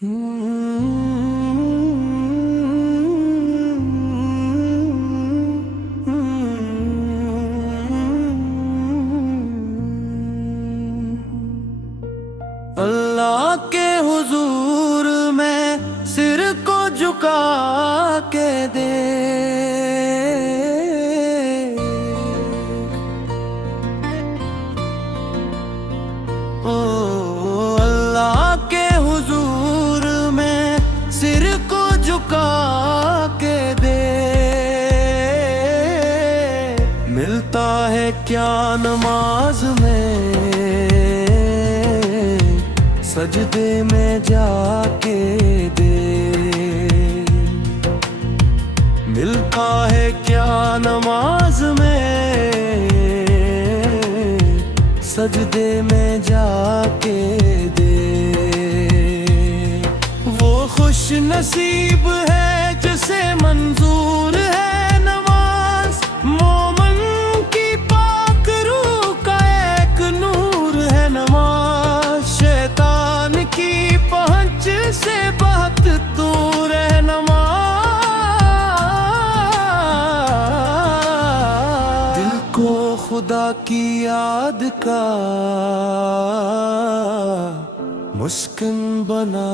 अल्लाह के हुजूर में सिर को झुका के दे, ओ अल्लाह के हुजूर में सिर को झुका के दे। मिलता है क्या नमाज में, सजदे में जाके दे। मिलता है क्या नमाज में, सजदे में जाके दे। वो खुश नसीब है जिसे मंजूर है नमाज, मोमन की पाक रूह का एक नूर है नमाज। शैतान की पहुंच से बहुत दूर है नमाज। दिल को खुदा की याद का मुस्किन बना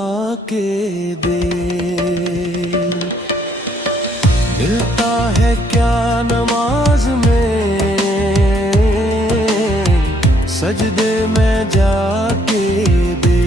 के दे। मिलता है क्या नमाज में, सजदे में जाके दे।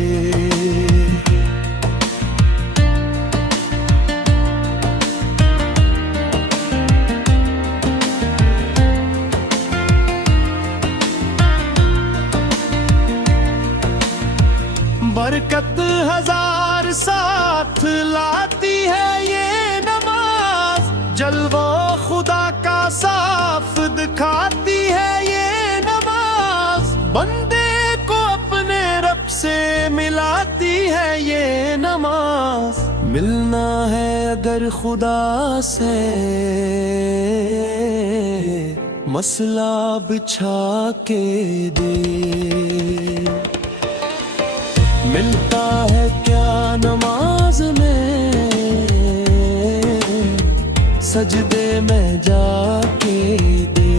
बरकत हजार साथ लाती है ये नमाज, जलवा खुदा का साफ दिखाती है ये नमाज। बंदे को अपने रब से मिलाती है ये नमाज। मिलना है अगर खुदा से, मसला बिछा के दे। मिलता है क्या नमाज में, सजदे में जाके दे।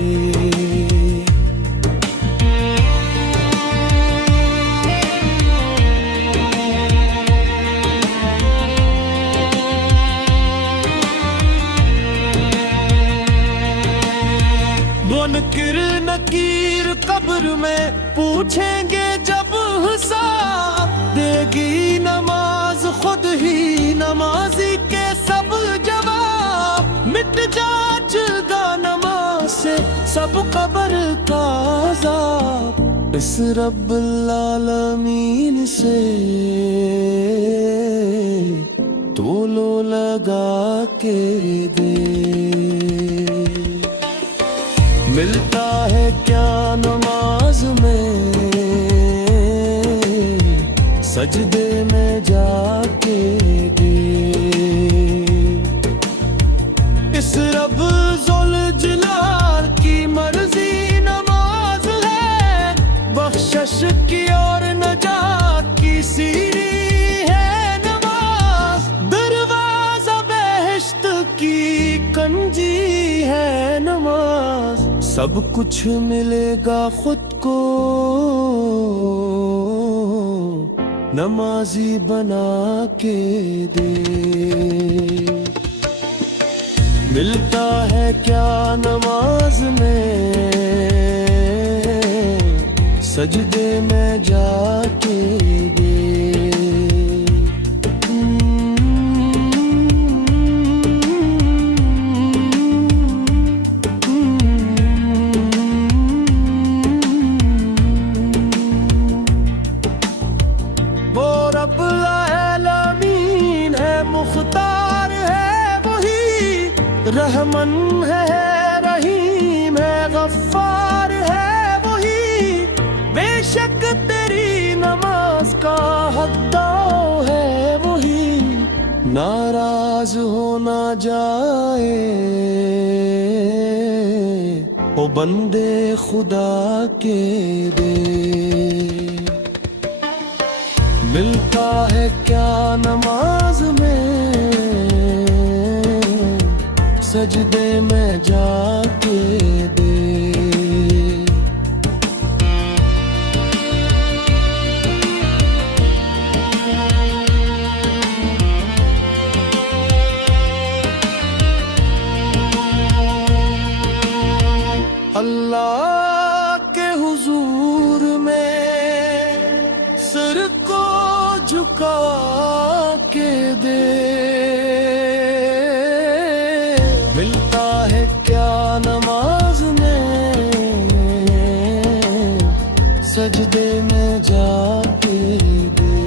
मुनकिर नकीर कब्र में पूछेंगे जब हिसाब, देगी नमाज खुद ही नमाजी के सब जवाब। मिट जाएगा नमाज से सब कब्र का अज़ाब। इस रब्बुल आलमीन से तोलो लगा के दे। मिलता है क्या नमाज में, सजदे में जाके दे। इस रब ज़ुल जलाल की मर्जी नमाज है, बख्शिश की और नजात की सीरी है नमाज। दरवाज़ा बेहिश्त की कंजी है नमाज। सब कुछ मिलेगा खुद को नमाजी बना के दे। मिलता है क्या नमाज में, सजदे में जाके दे। रब्बुल आलमीन है, मुख्तार है वही, रहमन है रहीम है, गफ्फार है वही। बेशक तेरी नमाज का हक़दार है वही, नाराज हो ना जाए ओ बंदे खुदा के दे। मिलता मिलता है क्या नमाज में, सजदे में जाके दे। अल्लाह के हुजूर में सर को झुका के दे। मिलता है क्या नमाज में, सजदे में जाके दे।